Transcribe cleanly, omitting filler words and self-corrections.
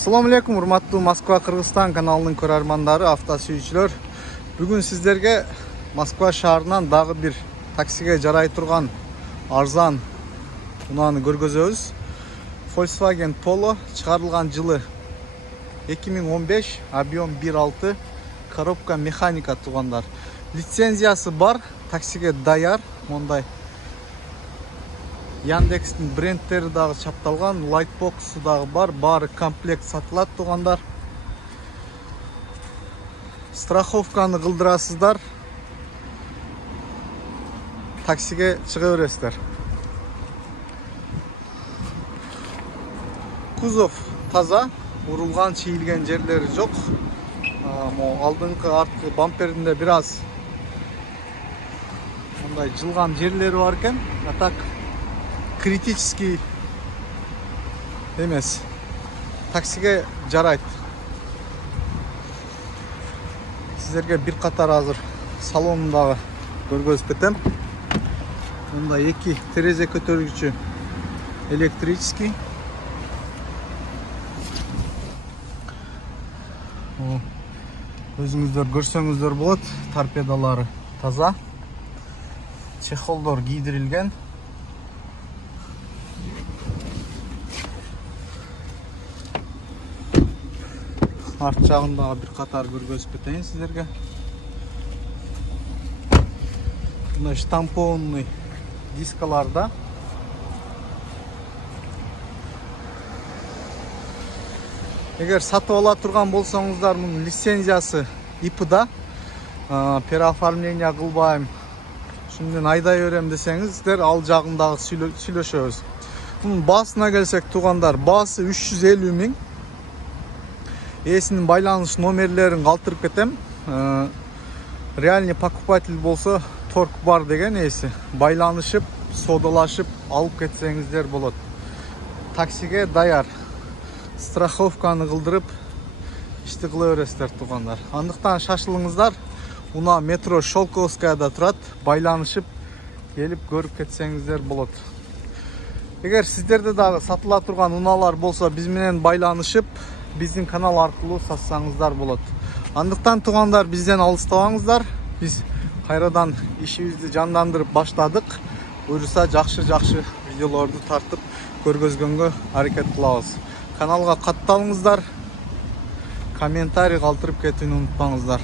Assalamu alaikum, урматтуу Москва Кыргызстан каналынын көрөрмандары, автосүйүүчүлөр. Бүгүн сиздерге Москва шаарынан дагы бир таксиге жарай турган арзан унааны көргөзөбүз. Volkswagen Polo чыгарылган жылы 2015, объем 1.6, коробка механика тугандар. Лицензиясы бар, таксиге даяр. Мондай Яндекстин брендтери дагы чапталган, лайтбоксу дагы бар, баары комплект сатылат тугандар. Страховканы кылдырасыздар, таксиге чыга бересиздер. Кузов таза, урулган, чийилген жерлери жок. Алдыңкы, арткы бамперинде бир аз мындай жылган жерлери бар экен. А так критический эмес. Таксиге жарайт. Сиздерге бир катар азыр салонундагы көргөзүп кетем. Мында эки терезе көтөргүчү электрический. Өзүңүздөр көрсөңүздөр болот. Торпедалары таза. Чехолдор кийдирилген. Арт жагындагы бир катар көргөзүп кетейин сиздерге. Мына штампованный дискаларда. Эгер сатып ала турган болсоңуздар, мунун лицензиясы ИПда, переоформление кылбайм, ушунден айдай берем десеңиздер, ал жагындагы сүйлөшөбүз. Мунун баасына келсек тугандар, баасы 350 миң. Эсинин байланыш номерлерин калтырып кетем. Реальный покупатель болсо торг бар деген эси. Байланышып, содалашып алып кетсеңиздер болот. Таксиге даяр. Страховканы кылдырып ишти кыла бересиздер тугандар. Андыктан шашылыңыздар. Уна метро Шолковскаяда турат. Байланышып келип көрүп кетсеңиздер болот. Эгер сиздерде дагы сатыла турган унаалар болсо, биз менен байланышып, биздин канал аркылуу сатсаңыздар болот. Андыктан тугандар, бизден алыстабаңыздар. Биз кайрадан ишибизди жандандырып баштадык. Буюрса жакшы видеолорду тартып көргөзгөнгө аракет кылабыз. Каналга катталыңыздар. Комментарий калтырып кетүүнү унутпаңыздар.